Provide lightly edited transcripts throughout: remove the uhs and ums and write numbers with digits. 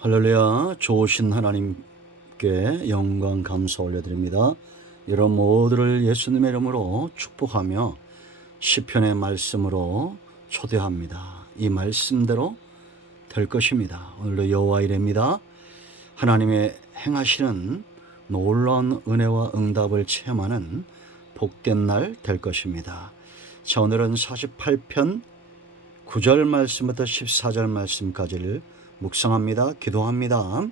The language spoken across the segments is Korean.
할렐루야. 좋으신 하나님께 영광 감사 올려드립니다. 이런 모두를 예수님의 이름으로 축복하며 시편의 말씀으로 초대합니다. 이 말씀대로 될 것입니다. 오늘도 여호와 이레입니다. 하나님의 행하시는 놀라운 은혜와 응답을 체험하는 복된 날 될 것입니다. 자, 오늘은 48편 9절 말씀부터 14절 말씀까지를 묵상합니다. 기도합니다.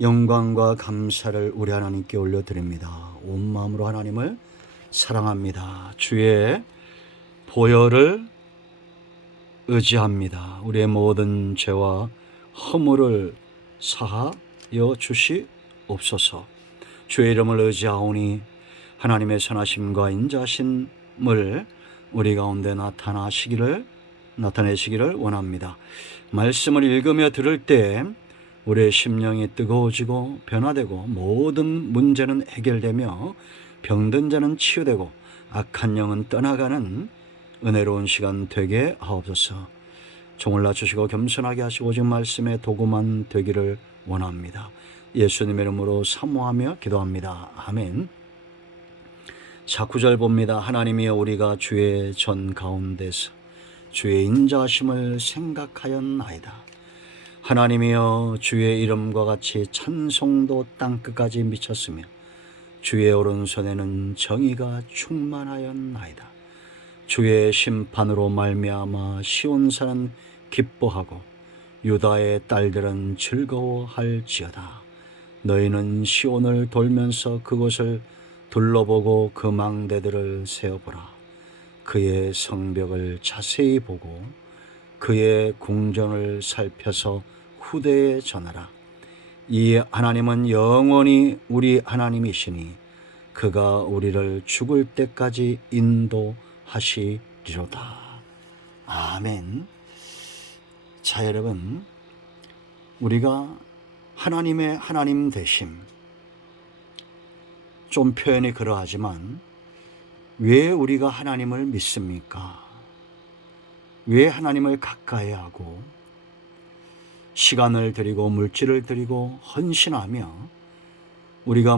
영광과 감사를 우리 하나님께 올려드립니다. 온 마음으로 하나님을 사랑합니다. 주의 보혈을 의지합니다. 우리의 모든 죄와 허물을 사하여 주시옵소서. 주의 이름을 의지하오니 하나님의 선하심과 인자하심을 우리 가운데 나타내시기를 원합니다. 말씀을 읽으며 들을 때 우리의 심령이 뜨거워지고 변화되고 모든 문제는 해결되며 병든 자는 치유되고 악한 영은 떠나가는 은혜로운 시간 되게 하옵소서. 종을 낮추시고 겸손하게 하시고 오직 말씀의 도구만 되기를 원합니다. 예수님의 이름으로 사모하며 기도합니다. 아멘. 자, 9절 봅니다. 하나님이여 우리가 주의 전 가운데서 주의 인자하심을 생각하였나이다. 하나님이여 주의 이름과 같이 찬송도 땅끝까지 미쳤으며 주의 오른손에는 정의가 충만하였나이다. 주의 심판으로 말미암아 시온산은 기뻐하고 유다의 딸들은 즐거워할지어다. 너희는 시온을 돌면서 그곳을 둘러보고 그 망대들을 세어보라. 그의 성벽을 자세히 보고 그의 궁전을 살펴서 후대에 전하라. 이 하나님은 영원히 우리 하나님이시니 그가 우리를 죽을 때까지 인도하시리로다. 아멘. 자, 여러분, 우리가 하나님의 하나님 되심, 좀 표현이 그러하지만 왜 우리가 하나님을 믿습니까? 왜 하나님을 가까이 하고 시간을 들이고 물질을 들이고 헌신하며 우리가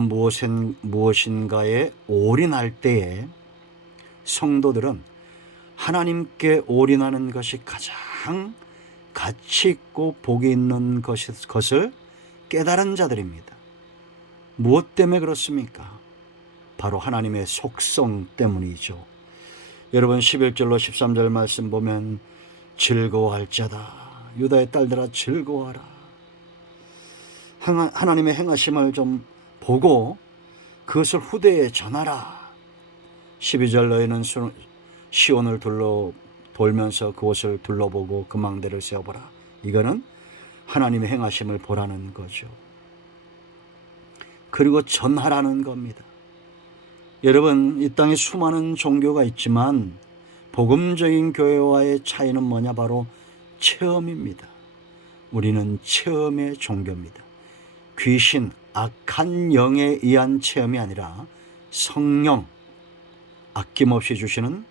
무엇인가에 올인할 때에 성도들은 하나님께 올인하는 것이 가장 가치 있고 복이 있는 것을 깨달은 자들입니다. 무엇 때문에 그렇습니까? 바로 하나님의 속성 때문이죠. 여러분 11절로 13절 말씀 보면 즐거워할지어다. 유다의 딸들아 즐거워하라. 하나님의 행하심을 좀 보고 그것을 후대에 전하라. 12절 너희는 시온을 돌면서 그곳을 둘러보고 그 망대를 세어보라. 이거는 하나님의 행하심을 보라는 거죠. 그리고 전하라는 겁니다. 여러분, 이 땅에 수많은 종교가 있지만 복음적인 교회와의 차이는 뭐냐? 바로 체험입니다. 우리는 체험의 종교입니다. 귀신, 악한 영에 의한 체험이 아니라 성령, 아낌없이 주시는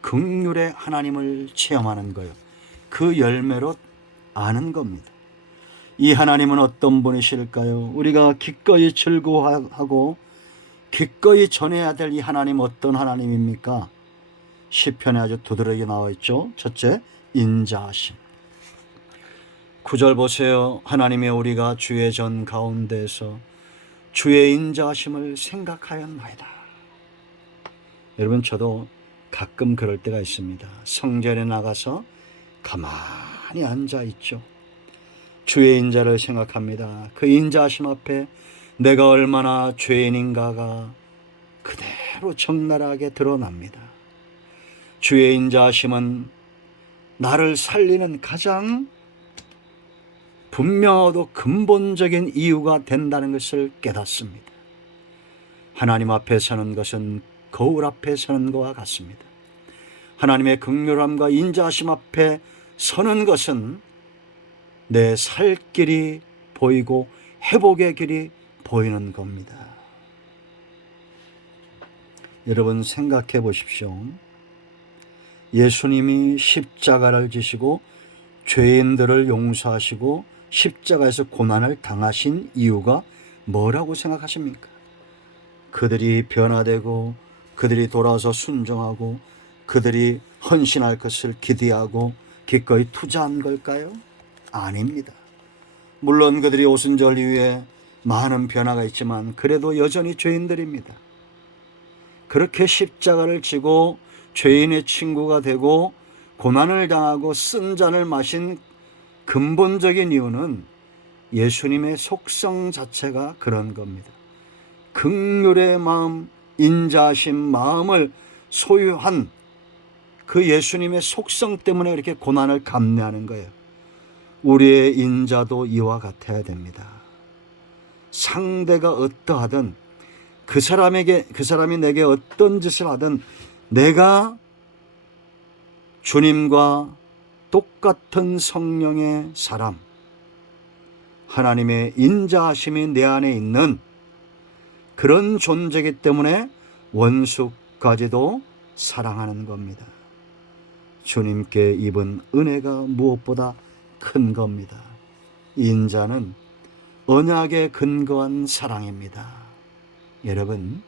긍휼의 하나님을 체험하는 거예요. 그 열매로 아는 겁니다. 이 하나님은 어떤 분이실까요? 우리가 기꺼이 즐거워하고 기꺼이 전해야 될 이 하나님 어떤 하나님입니까? 시편에 아주 두드러지게 나와 있죠. 첫째, 인자하심. 9절 보세요. 하나님의 우리가 주의 전 가운데서 주의 인자하심을 생각하였나이다. 여러분, 저도 가끔 그럴 때가 있습니다. 성전에 나가서 가만히 앉아 있죠. 주의 인자를 생각합니다. 그 인자하심 앞에 내가 얼마나 죄인인가가 그대로 적나라하게 드러납니다. 주의 인자하심은 나를 살리는 가장 분명하고 근본적인 이유가 된다는 것을 깨닫습니다. 하나님 앞에 서는 것은 거울 앞에 서는 것과 같습니다. 하나님의 긍휼함과 인자하심 앞에 서는 것은 내 살 길이 보이고 회복의 길이 보이는 겁니다. 여러분 생각해 보십시오. 예수님이 십자가를 지시고 죄인들을 용서하시고 십자가에서 고난을 당하신 이유가 뭐라고 생각하십니까? 그들이 변화되고 그들이 돌아와서 순종하고 그들이 헌신할 것을 기대하고 기꺼이 투자한 걸까요? 아닙니다. 물론 그들이 오순절 이후에 많은 변화가 있지만 그래도 여전히 죄인들입니다. 그렇게 십자가를 지고 죄인의 친구가 되고 고난을 당하고 쓴 잔을 마신 근본적인 이유는 예수님의 속성 자체가 그런 겁니다. 긍휼의 마음, 인자하신 마음을 소유한 그 예수님의 속성 때문에 이렇게 고난을 감내하는 거예요. 우리의 인자도 이와 같아야 됩니다. 상대가 어떠하든 그 사람이 내게 어떤 짓을 하든 내가 주님과 똑같은 성령의 사람, 하나님의 인자하심이 내 안에 있는 그런 존재이기 때문에 원수까지도 사랑하는 겁니다. 주님께 입은 은혜가 무엇보다 큰 겁니다. 인자는 언약에 근거한 사랑입니다. 여러분,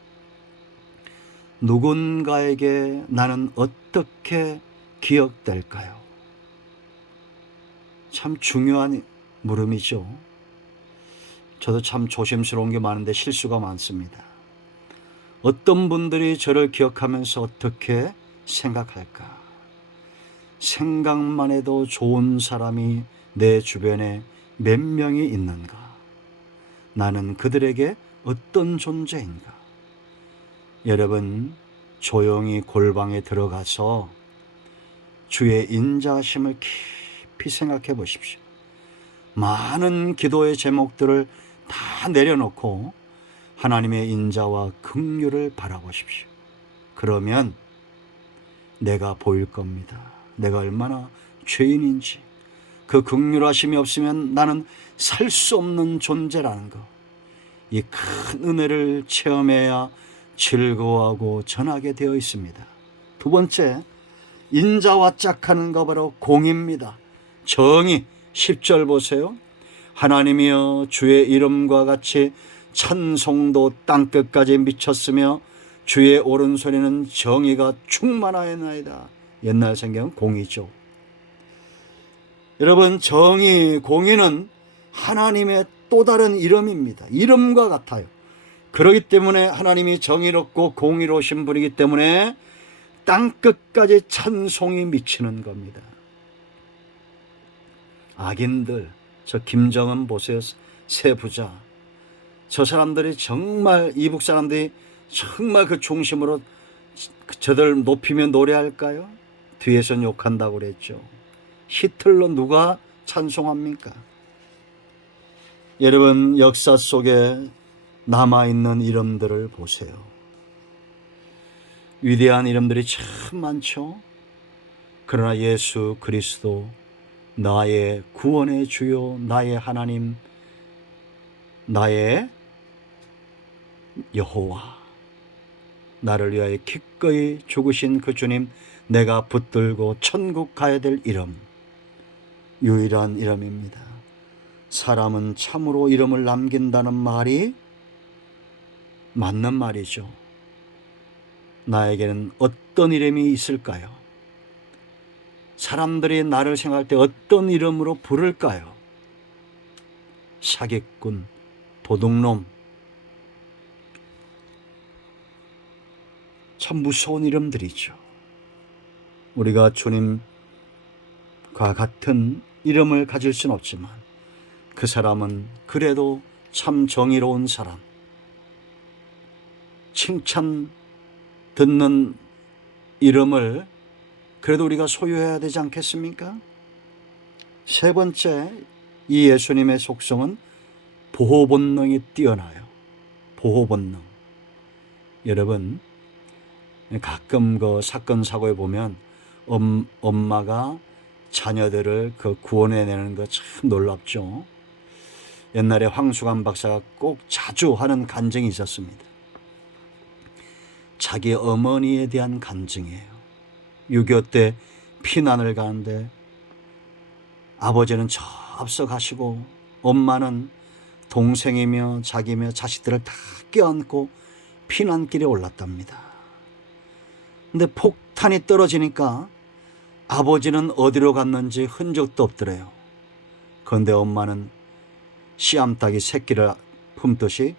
누군가에게 나는 어떻게 기억될까요? 참 중요한 물음이죠. 저도 참 조심스러운 게 많은데 실수가 많습니다. 어떤 분들이 저를 기억하면서 어떻게 생각할까? 생각만 해도 좋은 사람이 내 주변에 몇 명이 있는가? 나는 그들에게 어떤 존재인가? 여러분, 조용히 골방에 들어가서 주의 인자하심을 깊이 생각해 보십시오. 많은 기도의 제목들을 다 내려놓고 하나님의 인자와 긍휼을 바라보십시오. 그러면 내가 보일 겁니다. 내가 얼마나 죄인인지, 그 긍휼하심이 없으면 나는 살 수 없는 존재라는 것, 이 큰 은혜를 체험해야 즐거워하고 전하게 되어 있습니다. 두 번째, 인자와 짝하는 거 바로 공의입니다. 정의. 10절 보세요. 하나님이여 주의 이름과 같이 찬송도 땅끝까지 미쳤으며 주의 오른손에는 정의가 충만하였나이다. 옛날 성경은 공의죠. 여러분, 정의, 공의는 하나님의 또 다른 이름입니다. 이름과 같아요. 그렇기 때문에 하나님이 정의롭고 공의로우신 분이기 때문에 땅끝까지 찬송이 미치는 겁니다. 악인들, 저 김정은 보세요. 새 부자. 저 사람들이 정말, 이북 사람들이 정말 그 중심으로 저들 높이며 노래할까요? 뒤에선 욕한다고 그랬죠. 히틀러 누가 찬송합니까? 여러분, 역사 속에 남아있는 이름들을 보세요. 위대한 이름들이 참 많죠. 그러나 예수 그리스도, 나의 구원의 주요, 나의 하나님, 나의 여호와, 나를 위하여 기꺼이 죽으신 그 주님, 내가 붙들고 천국 가야 될 이름, 유일한 이름입니다. 사람은 참으로 이름을 남긴다는 말이 맞는 말이죠. 나에게는 어떤 이름이 있을까요? 사람들이 나를 생각할 때 어떤 이름으로 부를까요? 사기꾼, 도둑놈, 참 무서운 이름들이죠. 우리가 주님과 같은 이름을 가질 수는 없지만 그 사람은 그래도 참 정의로운 사람, 칭찬 듣는 이름을 그래도 우리가 소유해야 되지 않겠습니까? 세 번째, 이 예수님의 속성은 보호 본능이 뛰어나요. 보호 본능. 여러분, 가끔 그 사건 사고에 보면 엄마가 자녀들을 그 구원해내는 거 참 놀랍죠. 옛날에 황수관 박사가 꼭 자주 하는 간증이 있었습니다. 자기 어머니에 대한 간증이에요. 6.25 때 피난을 가는데 아버지는 저 앞서가시고 엄마는 동생이며 자기며 자식들을 다 껴안고 피난길에 올랐답니다. 근데 폭탄이 떨어지니까 아버지는 어디로 갔는지 흔적도 없더래요. 그런데 엄마는 씨암탉이 새끼를 품듯이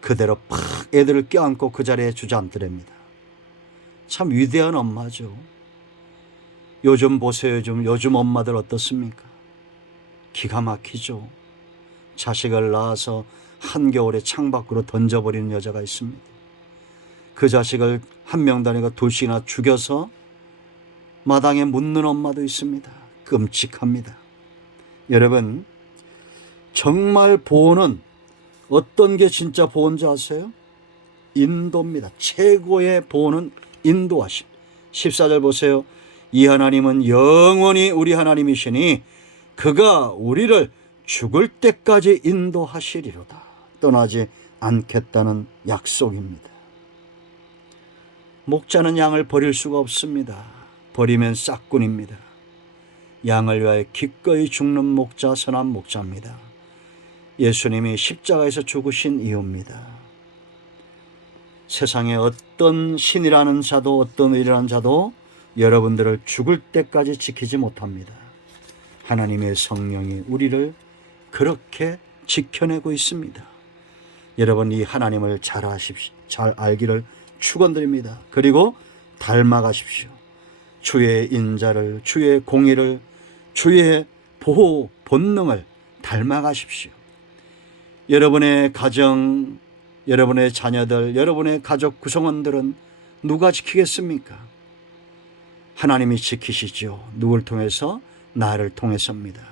그대로 팍 애들을 껴안고 그 자리에 주저앉더랍니다. 참 위대한 엄마죠. 요즘 보세요. 요즘 엄마들 어떻습니까? 기가 막히죠. 자식을 낳아서 한겨울에 창밖으로 던져버리는 여자가 있습니다. 그 자식을 한 명도 아니고 둘씩이나 죽여서 마당에 묻는 엄마도 있습니다. 끔찍합니다. 여러분, 정말 보호는 어떤 게 진짜 보호인지 아세요? 인도입니다. 최고의 보호는 인도하심. 14절 보세요. 이 하나님은 영원히 우리 하나님이시니 그가 우리를 죽을 때까지 인도하시리로다. 떠나지 않겠다는 약속입니다. 목자는 양을 버릴 수가 없습니다. 버리면 싹군입니다. 양을 위하여 기꺼이 죽는 목자, 선한 목자입니다. 예수님이 십자가에서 죽으신 이유입니다. 세상에 어떤 신이라는 자도 어떤 의라는 자도 여러분들을 죽을 때까지 지키지 못합니다. 하나님의 성령이 우리를 그렇게 지켜내고 있습니다. 여러분, 이 하나님을 잘 알기를 축원드립니다. 그리고 닮아가십시오. 주의 인자를, 주의 공의를, 주의 보호 본능을 닮아가십시오. 여러분의 가정, 여러분의 자녀들, 여러분의 가족 구성원들은 누가 지키겠습니까? 하나님이 지키시죠. 누굴 통해서? 나를 통해서입니다.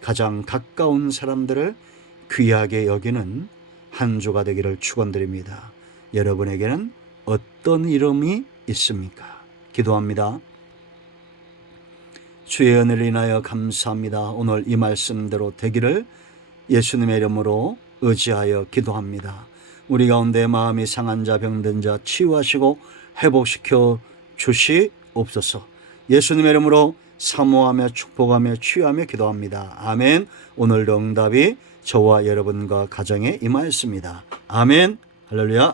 가장 가까운 사람들을 귀하게 여기는 한 주가 되기를 축원드립니다. 여러분에게는 어떤 이름이 있습니까? 기도합니다. 주의 은혜를 인하여 감사합니다. 오늘 이 말씀대로 되기를 예수님의 이름으로 의지하여 기도합니다. 우리 가운데 마음이 상한 자, 병든 자 치유하시고 회복시켜 주시옵소서. 예수님의 이름으로 사모하며 축복하며 치유하며 기도합니다. 아멘. 오늘도 응답이 저와 여러분과 가정에 임하였습니다. 아멘. 할렐루야.